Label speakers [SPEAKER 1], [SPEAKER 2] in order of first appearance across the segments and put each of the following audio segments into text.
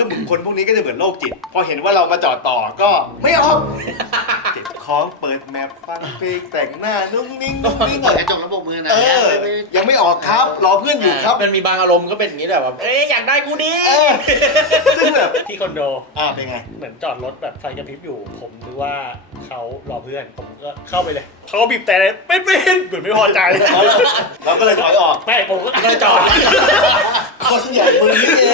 [SPEAKER 1] แล้วบุคคลพวกนี้ก็จะเหมือนโรคจิตพอเห็นว่าเรามาจอดต่อก็ไม่ออกเก็บของเปิดแมปฟังเพลงแต่งหน้านุ่งนิ่งนุ่งนิ่ง
[SPEAKER 2] เปิดกระจกระบบมือนะ
[SPEAKER 1] ยังไม่ออกครับรอเพื่อนอยู่ครับ
[SPEAKER 3] มันมีบางอารมณ์ก็เป็นอย่างนี้แหละแบบอยากได้กูดิ
[SPEAKER 1] ซึ่งแบบ
[SPEAKER 4] ที่คอนโด
[SPEAKER 1] เป็นไง
[SPEAKER 4] เหมือนจอดรถแบบไฟกระพริบอยู่ ผมนึกว่าเขารอเพื่อนผมก็เข้าไปเลยเขาก็บีบแต่เลยเป็นเหมือนไม่พอใจ
[SPEAKER 1] เราก็เลยถอยออก
[SPEAKER 4] ไม่ผมก็
[SPEAKER 3] ก็เลยจอด
[SPEAKER 1] คนอย่างมึงนี่เอง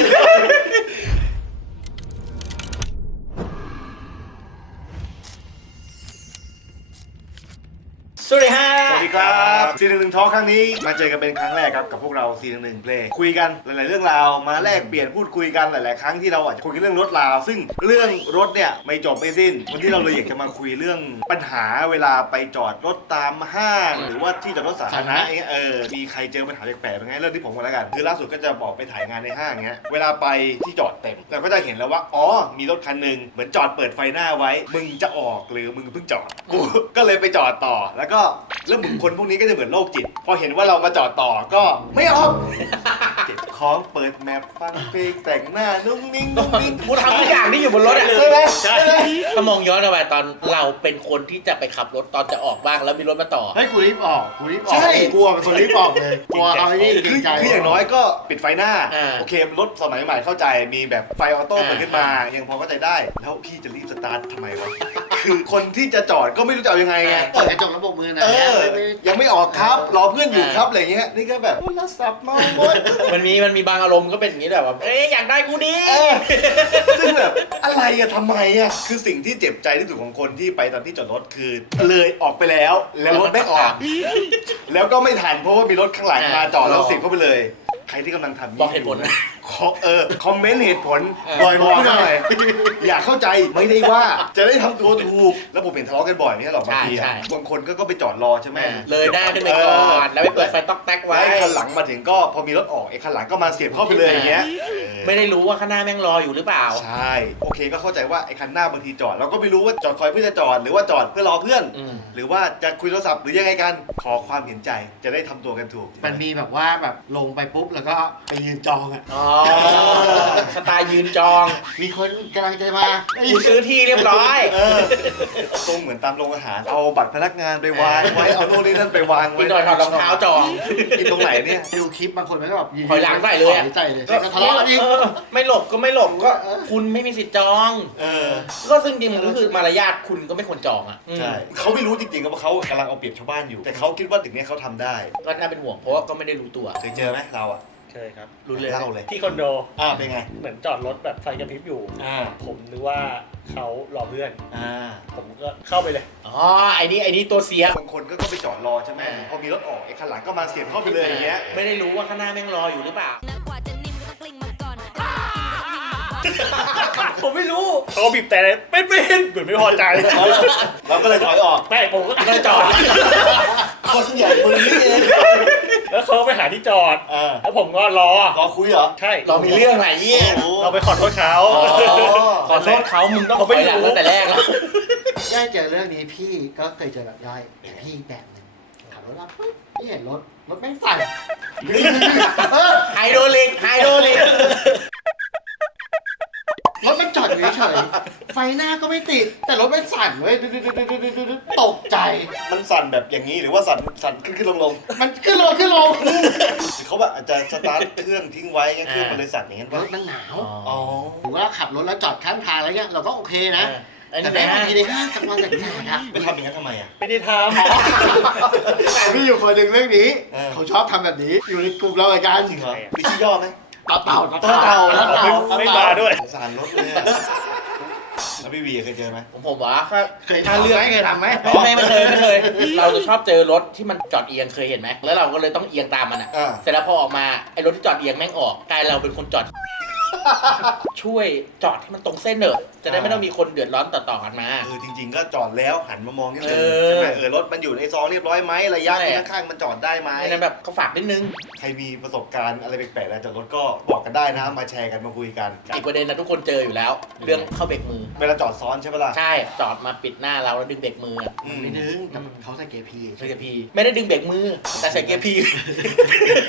[SPEAKER 3] สวัสดีฮะ
[SPEAKER 1] สวัสดีครับ411 Talk ครั้งนี้มาเจอกันเป็นครั้งแรกครับกับพวกเรา411 Play คุยกันหลายๆเรื่องราวมาแลกเปลี่ยนพูดคุยกันหลายๆครั้งที่เราอาจจะคุยกันเรื่องรถราวซึ่งเรื่องรถเนี่ยไม่จบไม่สิ้นวันที่เราเลยอยากจะมาคุยเรื่องปัญหาเวลาไปจอดรถตามห้างหรือว่าที่จอดรถสาธารณะเงี้ยมีใครเจอปัญหาแปลกๆยังไงเรื่องที่ผมกันแล้วกันคือล่าสุดก็จะบอกไปถ่ายงานในห้างเงี้ยเวลาไปที่จอดเต็มเราก็จะเห็นแล้วว่าอ๋อมีรถคันนึงเหมือนจอดเปิดไฟหน้าไว้มึงจะออกหรือมึงเพิ่งจอดกูก็เลยไปจอดต่อแล้วก็เรื่องคนพวกนี้ก็จะเหมือนโรคจิตพอเห็นว่าเรามาจอดต่อก็ไม่ออกเก็บของเปิดแมปฟังเพลงแต่งหน้านุ่งนิ่งนุ่งนิ่ง
[SPEAKER 3] กูทำทุกอย่างที่อยู่บนรถอ่ะ
[SPEAKER 1] ใช่ไหม
[SPEAKER 4] ใช่
[SPEAKER 3] ถ้ามองย้อนกลับไปตอนเราเป็นคนที่จะไปขับรถตอนจะออกบ้างแล้วมีรถมาต่อ
[SPEAKER 2] ให้กูรีบออกกลัวเป็นคนรีบออกเลยกลัวเอาไอ้นี่
[SPEAKER 1] คื
[SPEAKER 2] กิ
[SPEAKER 1] อน
[SPEAKER 2] ใจ
[SPEAKER 1] อย่างน้อยก็ปิดไฟหน้า
[SPEAKER 3] อ่า
[SPEAKER 1] โอเครถสมัยใหม่เข้าใจมีแบบไฟออโต้
[SPEAKER 3] อ่า
[SPEAKER 1] เปิดขึ้นมายังพอเข้าใจได้แล้วพี่จะรีบสตาร์ททำไมวะคือคนที่จะจอดก็ไม่รู้จะเอายังไงไง
[SPEAKER 2] เปิดกระจกระบบมือนะ
[SPEAKER 1] ยังไม่ออกครับรอเพื่อนอยู่ครับอะไรเงี้ยนี่ก็แบบโทรศัพท์มาหมด
[SPEAKER 3] มันมีบางอารมณ์ก็เป็นอย่างนี้แหละแบบอยากได้กูดิ
[SPEAKER 1] ซึ่งแบบอะไรอะทำไมอะคือสิ่งที่เจ็บใจที่สุดของคนที่ไปตอนที่จอดรถคือเลยออกไปแล้วรถไม่ออก แล้วก็ไม่ทันเพราะว่ามีรถข้างหลังมาจอดแล้วเสียบเข้าไปเลย ใครที่กำลังทำ
[SPEAKER 3] บอกเหตุผลนะ
[SPEAKER 1] คอมเมนต์เหตุผล
[SPEAKER 3] เออ
[SPEAKER 1] บอกหน่อยอยากเข้าใจไม่ได้ว่าจะได้ทำตัวถูกแล้วผมเห็นทะเลาะกันบ่อยไม่ใช่หรอกบางทีอะบางคนก็ไปจอดรอใช่ไหม
[SPEAKER 3] เลยหน้าขึ้นไปก่อนแล้วไปเปิดไฟต๊อกแต๊กไว้
[SPEAKER 1] ไอ้คันหลังมาถึงก็พอมีรถออกไอ้คันหลังก็มาเสียบเข้าไปเลยอย่างเงี้ย
[SPEAKER 3] ไม่ได้รู้ว่าข้างหน้าแม่งรออยู่หรือเปล่า
[SPEAKER 1] ใช่โอเคก็เข้าใจว่าไอ้คันหน้าบางทีจอดเราก็ไม่รู้ว่าจอดคอยเพื่อจะจอดหรือว่าจอดเพื่อรอเพื่อน หรือว่าจะคุยโทรศัพท์หรือยังไงกันขอความเห็นใจจะได้ทำตัวกันถูก
[SPEAKER 2] มันมีแบบว่าแบบลงไปปุ๊บแล้วก็ไปยืนจองอ่ะ
[SPEAKER 3] อ๋อสไตล์ยืนจอง
[SPEAKER 2] มีคนกำลังจะมา
[SPEAKER 3] กูซื้อที่เรียบร้อย
[SPEAKER 1] ตรงเหมือนตามโรงอาหารเอาบัตรพนักงานไปวางไว้เอาโน่นนี่นั่นไปวางไว้
[SPEAKER 3] อีกหน่อยถอดรองเท้าจอง
[SPEAKER 1] กินตรงไหนเนี่ย
[SPEAKER 2] ดูคลิปบางคนมันก็แบบยืน
[SPEAKER 3] ถอยหลังใส่เลยอะ
[SPEAKER 2] ใส่เลยก็ทะเลาะกันอีก
[SPEAKER 3] ไม่หลบก็ไม่หลบก็คุณไม่มีสิทธิ์จอง ก็ซึ่งจริงมันก็คือมารยาทคุณก็ไม่ควรจองอ่ะ
[SPEAKER 1] ใช่เขาไม่รู้จริงๆว่าเขากำลังเอาเปรียบชาวบ้านอยู่ แต่เขาคิดว่าถึงเนี้ยเขาทำได้
[SPEAKER 3] ก็น่าเป็นห่วงเพราะว่าก็ไม่ได้รู้ตัว
[SPEAKER 1] เคยเจอไหมเราอ่ะ
[SPEAKER 4] เคยครับ
[SPEAKER 3] รู้เลย
[SPEAKER 1] เล่าเลย
[SPEAKER 4] ที่คอนโด
[SPEAKER 1] เป็นไง
[SPEAKER 4] เหมือนจอดรถแบบไฟกระพริบอยู่ ผมนึกว่าเขารอเพื่อนผมก็เข้าไปเลย
[SPEAKER 3] อ๋อไอ้นี่ตัวเสีย
[SPEAKER 1] บางคนก็ไปจอดรอใช่ไหมพอมีรถออกไอ้คันหลังก็มาเสียบเข้าไปเลยอย่างเงี้ย
[SPEAKER 3] ไม่ได้รู้ว่าข้างหน้าแม่งรออยู่หรือเปล่า
[SPEAKER 5] กว่าจะนิ่มก็ต้องกลิ้งมาก่อน
[SPEAKER 4] ผมไม่รู้เขาก็บีบแต่เลยเป็นเหมือนไม่พอใจ
[SPEAKER 1] เราก็เลยถอยออก
[SPEAKER 4] ไม่ผมก็
[SPEAKER 3] ก็เลยจอด
[SPEAKER 1] คนอย่างมึงนี่เอง
[SPEAKER 4] แล้วเขาไปหาที่จอดแล้วผมก็รอ
[SPEAKER 1] รอคุยเหรอ
[SPEAKER 4] ใช่
[SPEAKER 3] เรามีเรื่องไหนเนี่ย
[SPEAKER 4] เราไปขอโทษเขา
[SPEAKER 3] ขอโทษเขามึงต้องถอยหลังตั้งแต่แรกแล้ว
[SPEAKER 2] ย่อยเจอเรื่องนี้พี่ก็เคยเจอแบบย่อยแต่พี่แบบหนึงขับรถมาปุ๊บพี่เห็นรถแม่งสั่น
[SPEAKER 3] ไฮโดรลิก
[SPEAKER 2] รถแม่งจอดอยู่เฉยๆไฟหน้าก็ไม่ติดแต่รถแม่งสั่นเว้ยตกใจ
[SPEAKER 1] มันสั่นแบบอย่างนี้หรือว่าสั่นขึ้นลง
[SPEAKER 2] มันขึ้นลง
[SPEAKER 1] หรือเขาแบบอาจจะสตาร์ทเครื่องทิ้งไว้ไงเครื่องมันเลยสั่นอย่างนั้น
[SPEAKER 2] ร
[SPEAKER 1] วะ
[SPEAKER 2] ถมันหนาว
[SPEAKER 1] อ๋อ
[SPEAKER 2] หรือว่าขับรถแล้วจอดข้างทางอะไรเงี้ยเราก็โอเคนะ
[SPEAKER 3] อัน
[SPEAKER 2] แต่
[SPEAKER 3] นี้
[SPEAKER 2] แม่ง
[SPEAKER 3] นะ
[SPEAKER 2] บางทีในห้างกลางวันแสกๆอะ
[SPEAKER 1] ไปทำอย่างนั้นทำไมอ่ะ
[SPEAKER 4] ไม่ได้ท
[SPEAKER 2] แต่มีอยู่คนหนึ่งเรื่องนี้
[SPEAKER 1] เออ
[SPEAKER 2] เขาชอบทำแบบนี้อยู่ในกลุ่มเราเหมือนกัน
[SPEAKER 1] จริงเหรอมีชื่อย่อไหม
[SPEAKER 2] เต่า
[SPEAKER 4] ำไม่มาด้วย
[SPEAKER 1] สงสารรถเลยอะแล้วพี่วีเคยเจอไหม
[SPEAKER 3] ผมว่าถ้า
[SPEAKER 2] เคย
[SPEAKER 3] ถ้า
[SPEAKER 2] ทำ
[SPEAKER 3] เลือก
[SPEAKER 2] ไหมเคยทำไหม
[SPEAKER 3] ไม่เคย เราจะชอบเจอรถที่มันจอดเอียงเคยเห็นไหมแล้วเราก็เลยต้องเอียงตามมันอ่ะ เสร็จแล้วพอออกมาไอ้รถที่จอดเอียงแม่งออกกลายเราเป็นคนจอด ช่วยจอดให้มันตรงเส้นเนอะจะได้ไม่ต้องมีคนเดือดร้อนต่อๆกันมา
[SPEAKER 1] จริงๆก็จอดแล้วหันมามองนิดนึง
[SPEAKER 3] เออ
[SPEAKER 1] ใช่ไหมรถมันอยู่ในซองเรียบร้อยไหมระยะที่ข้างๆมันจอดได้ไหม
[SPEAKER 3] ไอ้นั้นแบบก็ฝากนิดนึง
[SPEAKER 1] ใครมีประสบการณ์อะไรแปลกๆแล้วจอดรถก็บอกกันได้นะมาแชร์กันมาคุยกัน
[SPEAKER 3] อีกประเด็นนะทุกคนเจออยู่แล้ว เรื่องเข้าเบรกมือ
[SPEAKER 1] เวลาจอดซ้อนใช่ปะล่ะ
[SPEAKER 3] ใช่จอดมาปิดหน้าเราแล้วดึงเบรกมืออะ
[SPEAKER 2] ไม่ดึงแต่เขาใส่เกียร์พี
[SPEAKER 3] ใส่เกียร์พีไม่ได้ดึงเบรกมือ แต่ใส่เกียร์พี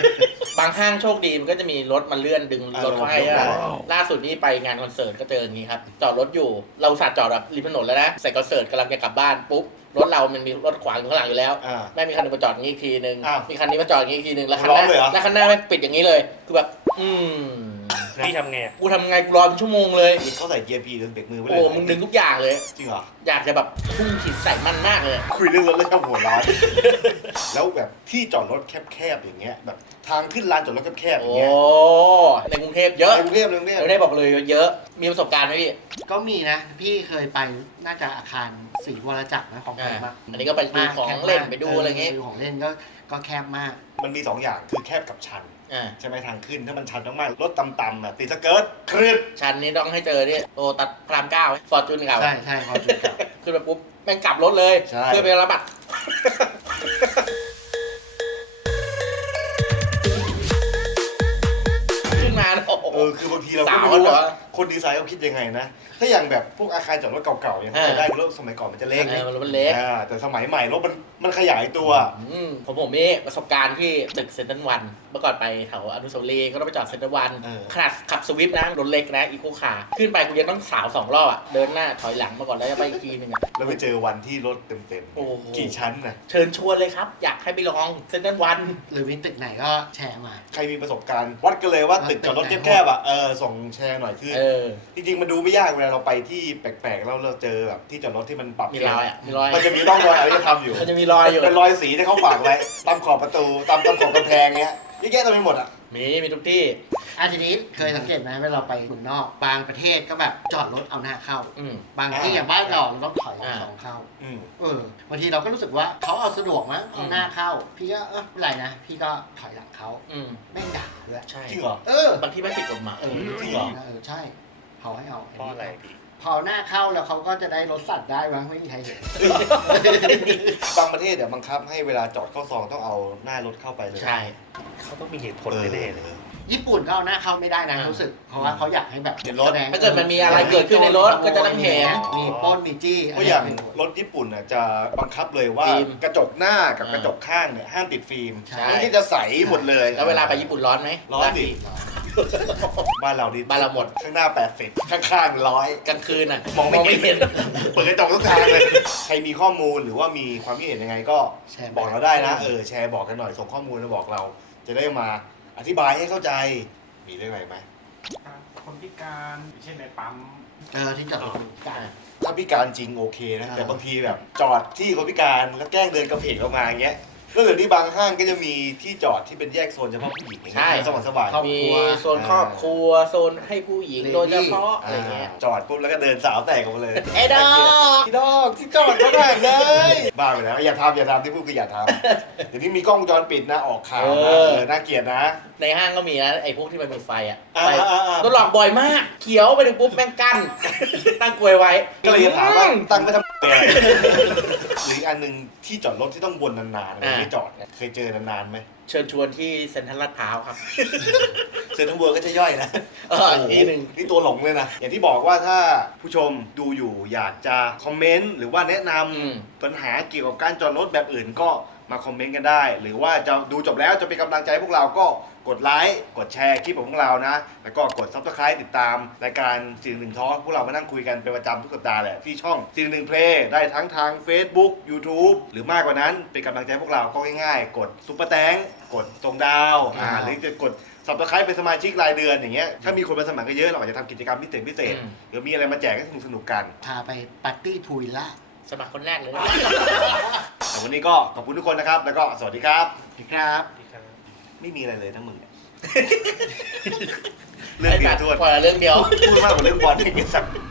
[SPEAKER 3] บางห้างโชคดีมันก็จะมีรถมาเลื่อนดึงรถเข้าให้อะล่าสุดนี่ไปงานคอนเสิร์ตก็เจออย่างนี้ครับจอดรถอยู่เราอุตสาห์จอดแบบริมถนนแล้วนะใส่คอนเสิร์ตกำลังจะกลับบ้านปุ๊บรถเรามันมีรถขวางอยู่ข้างหลังอยู่แล้วแม่มีคันนึงมาจอดอย่างนี้อีกทีนึงมีคันนี้มาจอดอย่างนี้อีกทีนึงแล้วคันหน้าไม่ปิดอย่างนี้เลยคือแบบ
[SPEAKER 4] พี่ทำไง
[SPEAKER 3] กูทำไงกูรอเป็นชั่วโมงเลย
[SPEAKER 1] เขาใส่เกียร์พีดึงเบรกมือไว้เลย
[SPEAKER 3] โอ้มึงดึงทุกอย่างเลย
[SPEAKER 1] จริงเหรอ
[SPEAKER 3] อยากจะแบบพุ่งขีดใส่มันมากเลย
[SPEAKER 1] คุยเรื่องรถแล้วก็หัวร้อน แล้วแบบที่จอดรถแคบๆอย่างเงี้ยแบบทางขึ้นลานจอดรถแคบๆอย่างเงี้ย
[SPEAKER 3] โอ้ในกรุงเทพเยอะ
[SPEAKER 1] ในกรุงเทพ
[SPEAKER 3] ได้บอกเลยเยอะมีประสบการณ์ไหมพี่
[SPEAKER 2] ก็มีนะ พี่เคยไปน่าจะอาคารศรีวรจักรนะของผมอะ
[SPEAKER 3] อันนี้ก็ไปดูของเล่นไปดูอะไรเงี้ย
[SPEAKER 2] ดูของเล่นก็แคบมาก
[SPEAKER 1] มันมี2อย่างคือแคบกับชัน ใช่ไหมทางขึ้นถ้ามันชันมากๆรถต่ำๆแบบตีสเกิร์ตครึด
[SPEAKER 3] ชันนี้ต้องให้เจอเนี่ยโตตัดพราม9ฟอร์จูนเก่า
[SPEAKER 2] ใช่พอจุดกับ
[SPEAKER 3] ขึ้นไปปุ๊บแม่งกลับรถเลยเพื่อไปรับบัตรขึ้นมาโอ้โห
[SPEAKER 1] คือบางทีเราก็ไม่รู้ว่าคนดีไซน์เขาคิดยังไงนะถ้าอย่างแบบพวกอาคารจอดรถเก่าๆอย่างที่จะได้รถสมัยก่อนมันจะเล็ก
[SPEAKER 3] มันเล็ก
[SPEAKER 1] แต่สมัยใหม่รถมันขยายตัว
[SPEAKER 3] ผมนี่ประสบการณ์ที่ตึกเซ็นทรัลวันเมื่อก่อนไปแถวอนุสาวรีย์ก็ต้องไปจอดเซ็นทรัลวันขนาดขับสวิฟต์นะรถเล็กนะอีโคคาร์ขึ้นไปกูยังต้องสาว2 รอบเดินหน้าถอยหลังมาก่อนแล้วจะไปอีกทีนึง
[SPEAKER 1] แล้วไปเจอวันที่รถเต็มๆกี่ชั้นนะ
[SPEAKER 3] เชิญชวนเลยครับอยากให้ไปลองเซ็นทรัลวัน
[SPEAKER 2] หรือวินตึกไหนก็แชร์มา
[SPEAKER 1] ใครมีประสบการณ์วัดกันเลยว่าตึกจอดรถแคบๆส่งแชร์หน่อยคือจริงๆมันดูไม่ยากเวลาเราไปที่แปลกๆแล้วเราเจอแบบที่จอดรถที่มันปรับ
[SPEAKER 3] มีรอย
[SPEAKER 1] มันจะมีร่องรอยอะไรก็ทำอยู่
[SPEAKER 3] มันจะมีรอยอยู่
[SPEAKER 1] เป็นรอยสีที่เขาฝากไว้ตามขอบประตูตามขอบกำแพงเงี้ยเยอะแยะเต็มไปหมดอ่ะ
[SPEAKER 3] มีทุกที่
[SPEAKER 2] ทีนี้เคยสังเกตไหมเวลาเราไปเมืองนอกบางประเทศก็แบบจอดรถเอาหน้าเข้าบางที่อย่างบ้านเราต้องถอยหลังสองเข้าบางทีเราก็รู้สึกว่าเขาเอาสะดวกมั้งเอาหน้าเข้าพี่ก็ไม่เป็นไรนะพี่ก็ถอยหลังเขาแม่งด่าด้วย
[SPEAKER 3] ใช่
[SPEAKER 1] จริงเหรอบ
[SPEAKER 3] างที่ไม่ผิดกฎหมาย
[SPEAKER 1] จริงเหรอ
[SPEAKER 2] ใช่เขาให้เอา
[SPEAKER 4] เพราะอะไรพี่
[SPEAKER 2] พอหน้าเข้าแล้วเขาก็จะได้รถสัตว์ได้วะไม่มีใครเห็น
[SPEAKER 1] บางประเทศเดี๋ยวบังคับให้เวลาจอดเข้าซองต้องเอาหน้ารถเข้าไปเลย
[SPEAKER 3] ใช่
[SPEAKER 4] เขาต้องมีเหตุผลแน่ๆเลย
[SPEAKER 2] ญี่ปุ่นก็เอาหน้าเข้าไม่ได้นะรู้สึกเพราะว่าเขาอยากให้แบบแสดง
[SPEAKER 3] ถ้าเกิดมันมีอะไรเกิดขึ้นในรถก็จะต้องเห็น
[SPEAKER 2] มีปล้นมีจี้
[SPEAKER 1] เพราะอย่างรถญี่ปุ่นน่ะจะบังคับเลยว่า
[SPEAKER 3] ฟิล์ม
[SPEAKER 1] กระจกหน้ากับกระจกข้างเนี่ยห้ามติดฟิล์ม
[SPEAKER 3] ใช่
[SPEAKER 1] ไม่ที่จะใสหมดเลย
[SPEAKER 3] แล้วเวลาไปญี่ปุ่นร้อนไหม
[SPEAKER 1] ร้อนดิ บ้านเราดิ
[SPEAKER 3] บ้านเราหมด
[SPEAKER 1] ข้างหน้า80ข้างๆ100
[SPEAKER 3] กลางคืนอ่ะ
[SPEAKER 1] มองไม่เห็น เปิดกระจกทุกทางเลย ใครมีข้อมูลหรือว่ามีความคิดเห็นยังไงก็บอกเราได้นะแชร์บอกกันหน่อยส่งข้อมูลมาบอกเรา จะได้มาอธิบายให้เข้าใจมีเรื่องอะไรไหม
[SPEAKER 6] คนพิการอย่างเช่นในปั๊ม
[SPEAKER 2] ที่จอดรถกัน
[SPEAKER 1] ถ้าพิการจริงโอเคนะแต่บางทีแบบจอดที่คนพิการแล้วแกล้งเดินกระเพกออกมาอย่างเงี้ยแล้วเดี๋ยวนี้บางห้างก็จะมีที่จอดที่เป็นแยกโซนเฉพาะผู้หญิงอย่างเงี้ยสบายๆ
[SPEAKER 3] มีโซนครอบครัวโซนให้ผู้หญิงโดยเฉพาะอะไรเงี้ย
[SPEAKER 1] จอดปุ๊บแล้วก็เดินสาวแตกออกมาเลย
[SPEAKER 3] ไอ้ดอก
[SPEAKER 1] พี่ดอกที่จอดก็ได้เลยบ้าไปแล้วอย่าทำที่พูดคืออย่าทำเดี๋ยวนี้มีกล้องวงจรปิดนะออกข่าวนะน่าเกลียดนะ
[SPEAKER 3] ในห้างก็มีนะไอ้พวกที่มันมีไฟอ่ะไฟโดนหลอกบ่อยมากเขียวไปถึงปุ๊บแม่งกั้นตั้งกลวยไว้
[SPEAKER 1] ก็เลยจะถามว่าตั้งไว้ทำอะไรหรืออันหนึ่งที่จอดรถที่ต้องวนนานๆไม่จอดเนี่ยเคยเจอนานๆไหม
[SPEAKER 3] เชิญชวนที่เซ็นทรัลลาดพร้าวครับ
[SPEAKER 1] เซ็นทรัลเวิลด์ก็จะย่อยนะ
[SPEAKER 3] ที่หนึ่ง
[SPEAKER 1] นี่ตัวหลงเลยนะอย่างที่บอกว่าถ้าผู้ชมดูอยู่อยากจะคอมเมนต์หรือว่าแนะนำปัญหาเกี่ยวกับการจอดรถแบบอื่นก็มาคอมเมนต์กันได้ หรือว่าจะดูจบแล้วจะเป็นกำลังใจให้พวกเราก็กดไลค์กดแชร์คลิปของพวกเรานะแล้วก็กด Subscribe ติดตามรายการ411 Talk พวกเรามานั่งคุยกันเป็นประจำทุกสัปดาห์แหละที่ช่อง411 Play ได้ทั้งทาง Facebook YouTube หรือมากกว่านั้นเป็นกำลังใจให้พวกเราก็ง่ายๆกดซุปเปอร์แตงกดตรงดาวหรือจะกดSubscribe เป็นสมาชิกรายเดือนอย่างเงี้ยถ้ามีคนมาสมัครก็เยอะเราอาจจะทำกิจกรรมพิเศษหรือมีอะไรมาแจกให้สนุกๆกัน
[SPEAKER 2] พาไปปาร์ตี้พูลล่า
[SPEAKER 3] สมัครคนแรกเลย
[SPEAKER 1] แต่วันนี้ก็ขอบคุณทุกคนนะครับ แล้วก็สวัสดีครับ
[SPEAKER 2] ครับ
[SPEAKER 1] ไม่มีอะไรเลยทั้งมึงเนี่ย เรื่องเดียวทวน
[SPEAKER 3] เรื่องเดียว
[SPEAKER 1] พูดมากกว่าเรื่องบอลอีกสัก